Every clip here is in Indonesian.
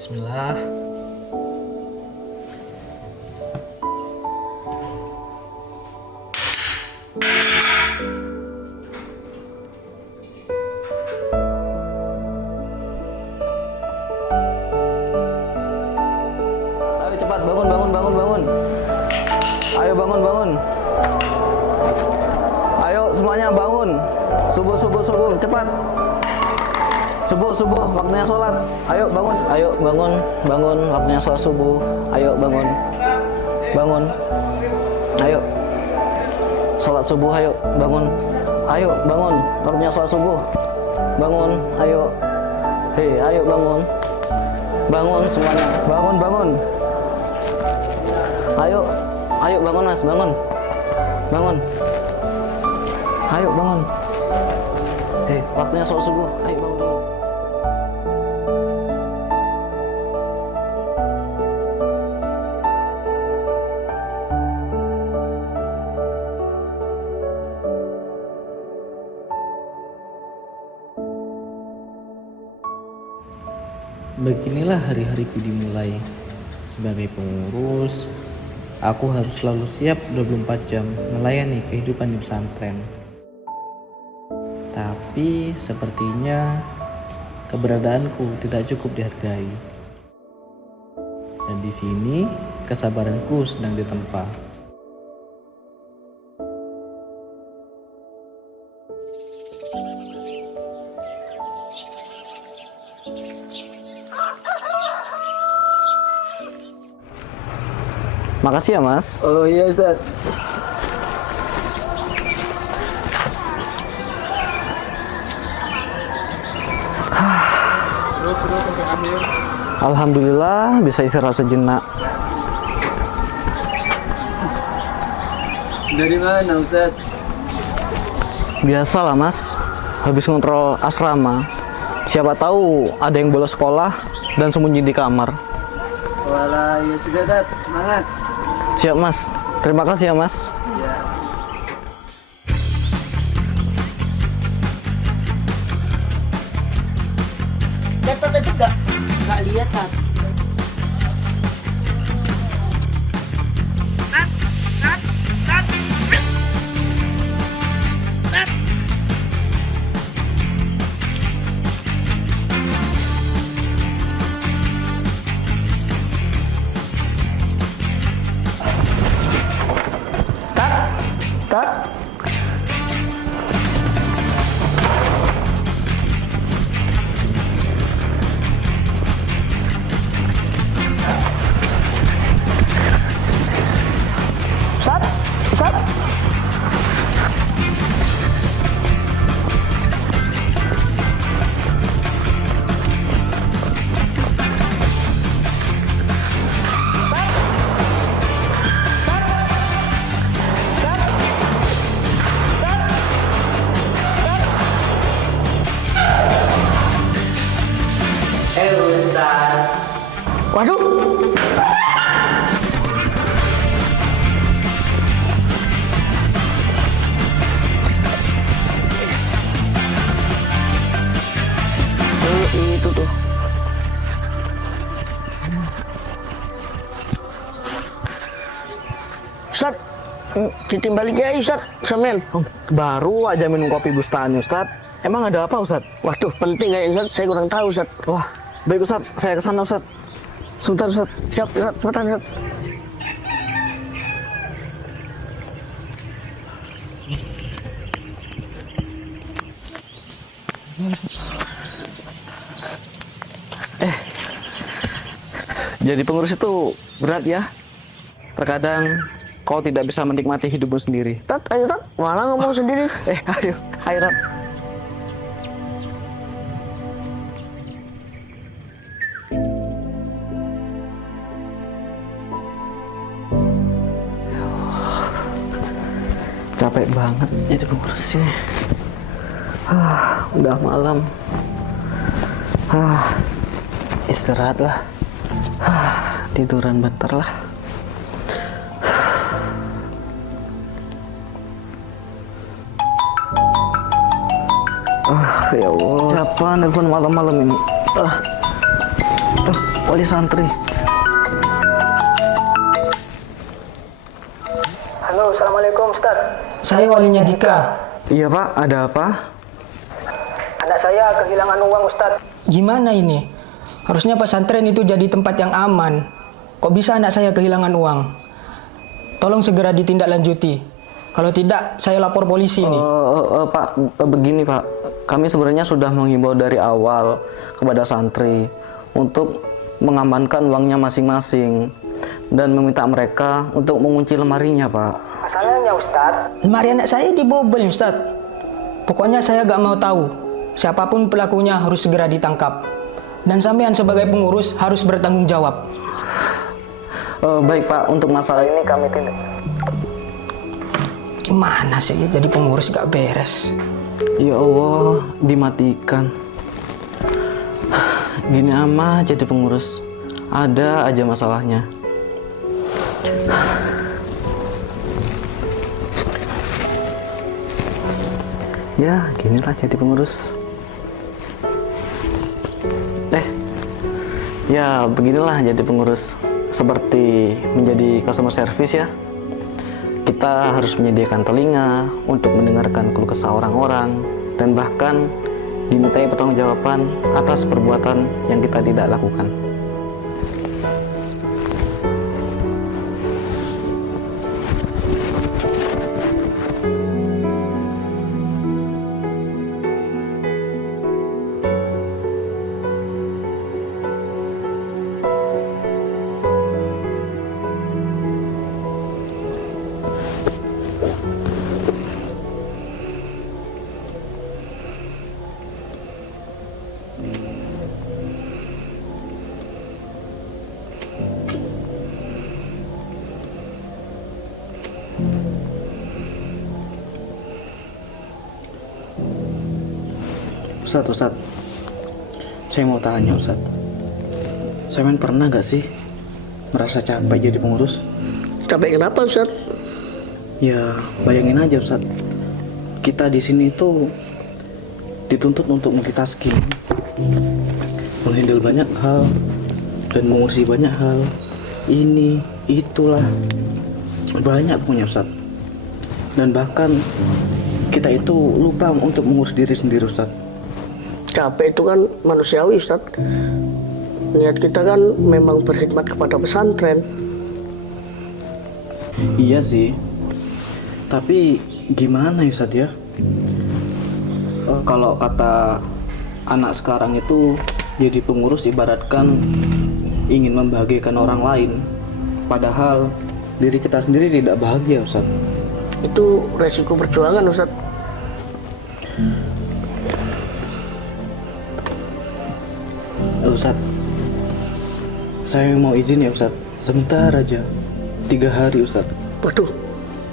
Bismillah. Ayo cepat bangun. Ayo bangun. Ayo semuanya bangun. Subuh cepat. Subuh waktunya sholat. Ayo bangun. Ayo bangun waktunya sholat subuh. Ayo bangun. Ayo sholat subuh. Ayo bangun waktunya sholat subuh. Bangun. Ayo. Hei, ayo bangun semuanya. Bangun. Ayo bangun mas, bangun. Ayo bangun. Hei, waktunya sholat subuh. Ayo bangun dulu. Beginilah hari-hariku dimulai. Sebagai pengurus, aku harus selalu siap 24 jam melayani kehidupan di pesantren. Tapi sepertinya keberadaanku tidak cukup dihargai. Dan di sini kesabaranku sedang ditempa. Makasih ya mas. Oh iya Ustaz. Terus sampai akhir. Alhamdulillah bisa istirahat sejenak. Dari mana Ustaz? Biasalah mas, habis ngontrol asrama. Siapa tahu ada yang bolos sekolah dan sembunyi di kamar. Walah, ya sudah Dad, semangat. Siap mas, terima kasih ya mas. Ya. Data itu nggak lihat Tat. Tak. Ustaz. Waduh. Itu tuh. Ustaz, titim balik ya Ustaz, Samuel. Baru aja minum kopi Bustani Ustaz. Emang ada apa Ustaz? Waduh, penting ya Ustaz, saya kurang tahu Ustaz. Wah, baik Ustaz, saya kesana Ustaz. Sebentar Ustaz. Siap Ustaz, cepetan Ustaz. Jadi pengurus itu berat ya. Terkadang kau tidak bisa menikmati hidupmu sendiri. Tat, ayo Tat, malah ngomong sendiri. Ayo Rat. Capek banget jadi pengurus ini. Udah malam. Istirahat lah. Tiduran bentar lah. Ya Allah. Siapa nelfon malam-malam ini? wali santri. Halo, assalamualaikum Ustaz. Saya walinya Dika. Iya Pak, ada apa? Anak saya kehilangan uang Ustaz. Gimana ini? Harusnya pesantren itu jadi tempat yang aman. Kok bisa anak saya kehilangan uang? Tolong segera ditindaklanjuti. Kalau tidak, saya lapor polisi ini. Pak, begini Pak. Kami sebenarnya sudah menghimbau dari awal kepada santri untuk mengamankan uangnya masing-masing dan meminta mereka untuk mengunci lemarinya, Pak. Masalahnya Ustaz, Lemari anak saya dibobol, Ustaz. Pokoknya saya gak mau tahu. Siapapun pelakunya harus segera ditangkap. Dan sampean sebagai pengurus harus bertanggung jawab. Baik Pak, untuk masalah ini kami tindak. Gimana sih jadi pengurus gak beres? Ya Allah, dimatikan. Gini amat jadi pengurus. Ada aja masalahnya. Ya, ginilah jadi pengurus. Ya beginilah jadi pengurus. Seperti menjadi customer service ya. Kita harus menyediakan telinga untuk mendengarkan keluh kesah orang-orang dan bahkan dimintai pertanggungjawaban atas perbuatan yang kita tidak lakukan. Ustadz, saya mau tanya Ustadz, saya pernah gak sih merasa capek jadi pengurus? capek kenapa Ustaz? Ya bayangin aja Ustadz, kita di sini itu dituntut untuk multitasking, menghandle banyak hal dan mengurusi banyak hal, ini itulah banyak punya Ustadz, dan bahkan kita itu lupa untuk mengurus diri sendiri Ustadz. Capek itu kan manusiawi Ustaz. Niat kita kan memang berkhidmat kepada pesantren. Iya sih, tapi gimana ya Ustadz ya? Kalau kata anak sekarang itu jadi pengurus ibaratkan ingin membahagiakan orang lain, padahal diri kita sendiri tidak bahagia Ustadz. Itu resiko perjuangan Ustaz. Ustadz, saya mau izin ya Ustadz, sebentar aja, 3 hari Ustadz. Waduh,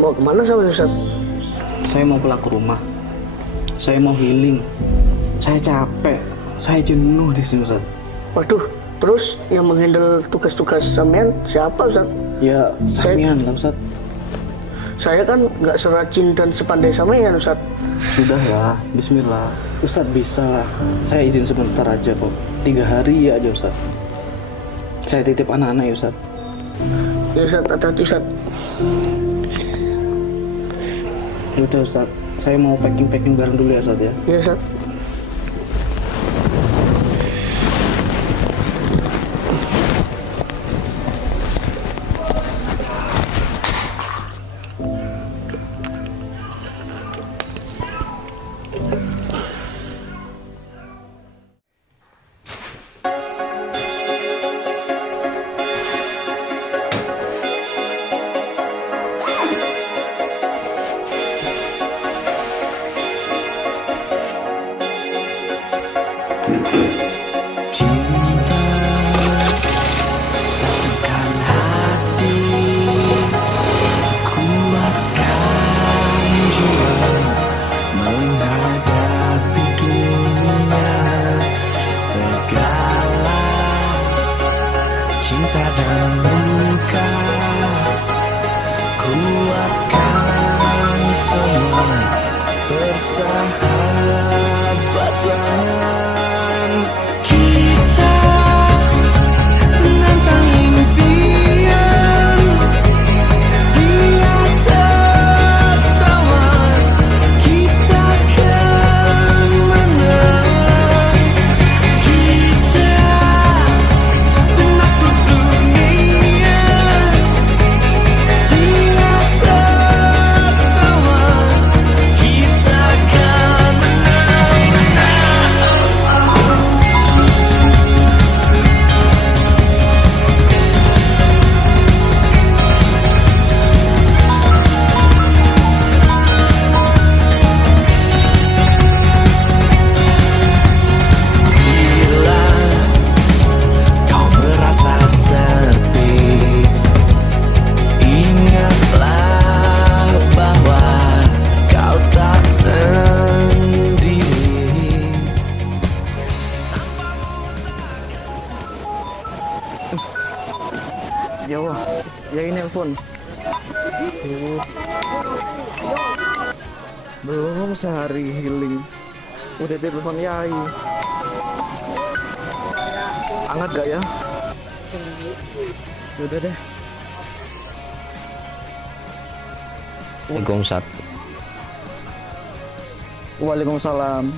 mau kemana sama Ustaz? Saya mau pulang ke rumah, saya mau healing, saya capek, saya jenuh di sini Ustadz. Waduh, terus yang menghandle tugas-tugas sampean siapa Ustaz? Ya, sampean lah Ustadz. Saya kan nggak serajin dan sepandai sampean Ustaz. Sudah lah, bismillah. Ustadz bisa lah, saya izin sebentar aja kok, 3 hari aja Ustadz. Saya titip anak-anak ya Ustadz. Ya Ustaz, hati-hati Ustaz. Udah Ustadz, saya mau packing barang dulu ya Ustadz ya. Ya Ustaz. Cinta satukan hati, kuatkan jiwa menghadapi dunia. Segala cinta dan luka, kuatkan semua persahabatan kita. nelpon. Belum sehari healing udah telepon Yai. Angkat gak ya? Udah deh. Assalamualaikum Ustaz. Waalaikumsalam.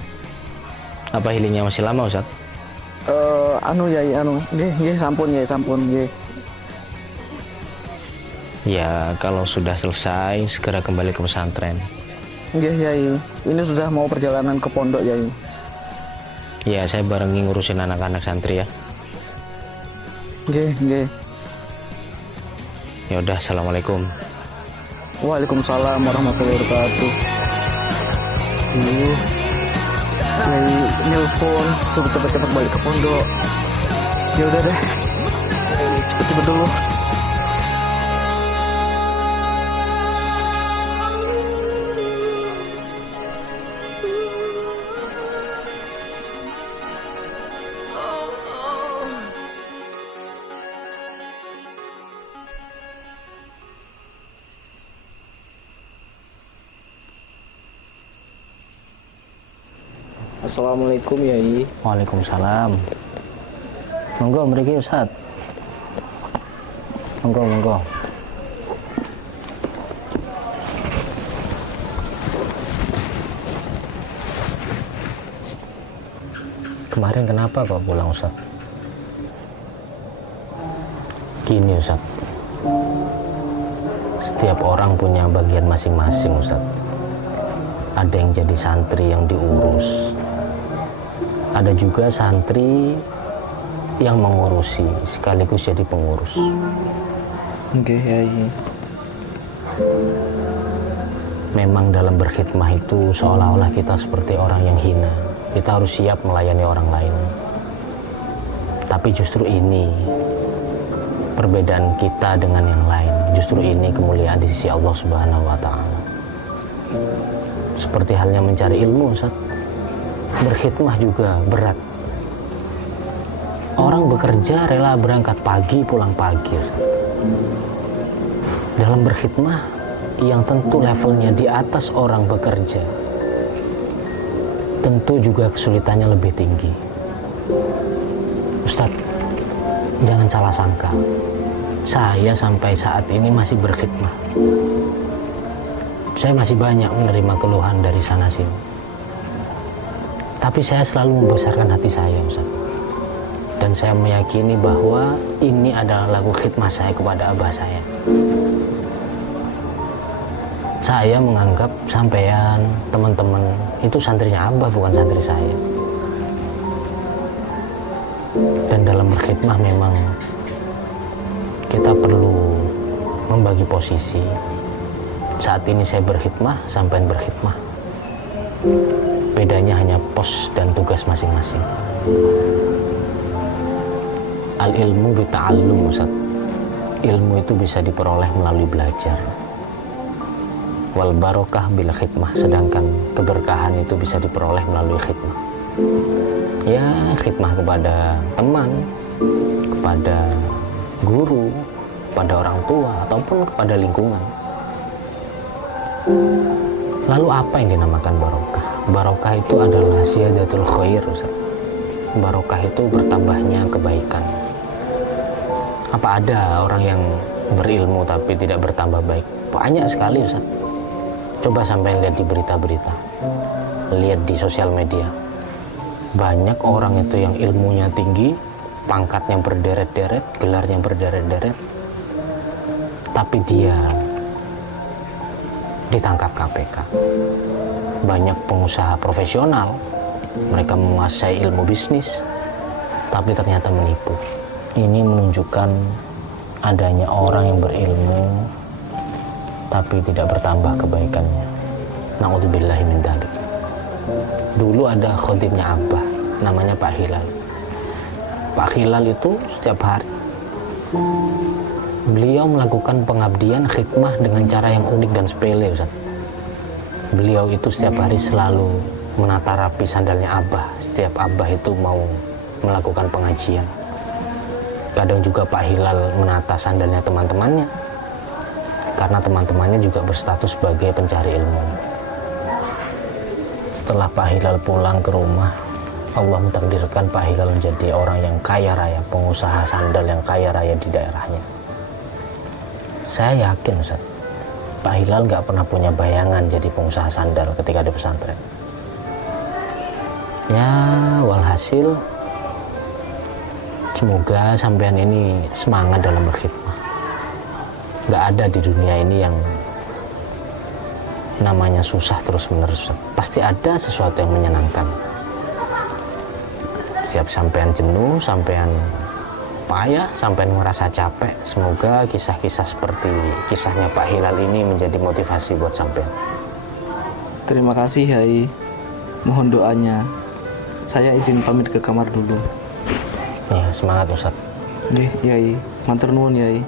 Apa healingnya masih lama Ustaz? Yai, nggih sampun nggih. Ya kalau sudah selesai segera kembali ke pesantren. Nggih Yai, ini sudah mau perjalanan ke pondok Yai. Ya saya barengi ngurusin anak-anak santri ya. Nggih. Ya udah, assalamualaikum. Waalaikumsalam warahmatullahi wabarakatuh. Yai nelpon, suruh cepet-cepet balik ke pondok. Ya udah deh, cepet-cepet dulu. Assalamualaikum Yai. Waalaikumsalam. Monggo mriki Ustaz. Monggo. Kemarin kenapa kok pulang Ustaz? Gini Ustaz, setiap orang punya bagian masing-masing Ustaz. Ada yang jadi santri yang diurus, ada juga santri yang mengurusi sekaligus jadi pengurus. Oke, Yai. Memang dalam berkhidmah itu seolah-olah kita seperti orang yang hina. Kita harus siap melayani orang lain. Tapi justru ini perbedaan kita dengan yang lain. Justru ini kemuliaan di sisi Allah Subhanahu wa Ta'ala. Seperti halnya mencari ilmu, Ustaz. Berkhidmah juga berat. Orang bekerja rela berangkat pagi, pulang pagi, Ustaz. Dalam berkhidmah yang tentu levelnya di atas orang bekerja, tentu juga kesulitannya lebih tinggi. Ustadz, jangan salah sangka, saya sampai saat ini masih berkhidmah. Saya masih banyak menerima keluhan dari sana sini, tapi saya selalu membesarkan hati saya, Ustadz. Dan saya meyakini bahwa ini adalah lagu khidmah saya kepada abah saya. Saya menganggap sampean, teman-teman, itu santrinya abah, bukan santri saya. Dan dalam berkhidmah memang kita perlu membagi posisi. Saat ini saya berkhidmah, sampean berkhidmah. Bedanya hanya pos dan tugas masing-masing. Al-ilmu bita'allum, Ustaz. Ilmu itu bisa diperoleh melalui belajar. Wal barokah bila khidmah, sedangkan keberkahan itu bisa diperoleh melalui khidmah. Ya, khidmah kepada teman, kepada guru, kepada orang tua, ataupun kepada lingkungan. Lalu apa yang dinamakan barokah? Barokah itu adalah ziyadatul khair, Ustaz. Barokah itu bertambahnya kebaikan. Apa ada orang yang berilmu tapi tidak bertambah baik? Banyak sekali, Ustaz. Coba sampai lihat di berita-berita, lihat di sosial media. Banyak orang itu yang ilmunya tinggi, pangkatnya berderet-deret, gelarnya berderet-deret, tapi dia ditangkap KPK. Banyak pengusaha profesional, mereka menguasai ilmu bisnis, tapi ternyata menipu. Ini menunjukkan adanya orang yang berilmu tapi tidak bertambah kebaikannya. Na'udzubillahi min dzalik. Dulu ada khodimnya Abah, namanya Pak Hilal. Pak Hilal itu setiap hari beliau melakukan pengabdian khidmah dengan cara yang unik dan sepele, Ustaz. Beliau itu setiap hari selalu menata rapi sandalnya Abah setiap Abah itu mau melakukan pengajian. Kadang juga Pak Hilal menata sandalnya teman-temannya, karena teman-temannya juga berstatus sebagai pencari ilmu. Setelah Pak Hilal pulang ke rumah, Allah mentakdirkan Pak Hilal menjadi orang yang kaya raya, pengusaha sandal yang kaya raya di daerahnya. Saya yakin Ustaz, Pak Hilal nggak pernah punya bayangan jadi pengusaha sandal ketika di pesantren. Ya, walhasil semoga sampean ini semangat dalam berkhidmah. Nggak ada di dunia ini yang namanya susah terus-menerus. Pasti ada sesuatu yang menyenangkan. Setiap sampean jenuh, sampean payah, sampean merasa capek, semoga kisah-kisah seperti kisahnya Pak Hilal ini menjadi motivasi buat sampean. Terima kasih Yai. Mohon doanya. Saya izin pamit ke kamar dulu. Ya, semangat Ustaz. Nggih, Yai. Matur nuwun Yai.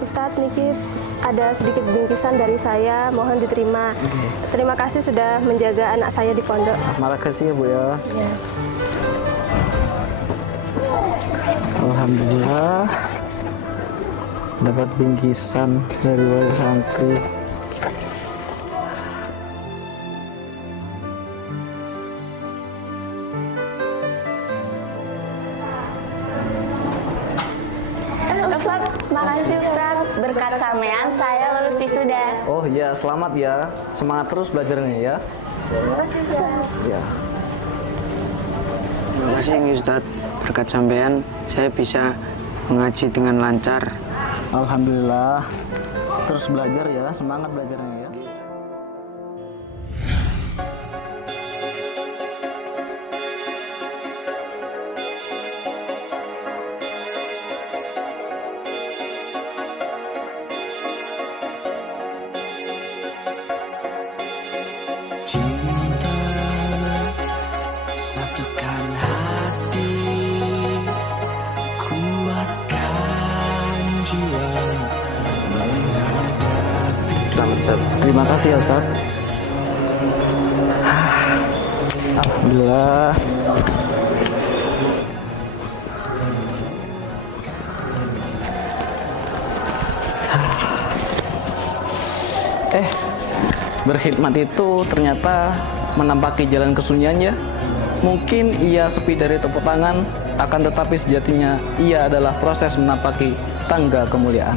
Ustadz, niki ada sedikit bingkisan dari saya, mohon diterima. Terima kasih sudah menjaga anak saya di pondok. Makasih ya Bu ya. Ya. Alhamdulillah dapat bingkisan dari wali santri. Ustadz, makasih Ustadz. Berkat sampean saya lulus wisuda. Oh iya, selamat ya. Semangat terus belajarnya ya. Terima kasih Ustadz. Ya. Terima kasih Ustadz. Berkat sampean saya bisa mengaji dengan lancar. Alhamdulillah. Terus belajar ya, semangat belajarnya ya. Cinta satukan hati, kuatkan jiwa menghadapi Terima kasih ya Ustaz. Alhamdulillah. Berkhidmat itu ternyata menampaki jalan kesunyian ya. Mungkin ia sepi dari tepuk tangan, akan tetapi sejatinya ia adalah proses menampaki tangga kemuliaan.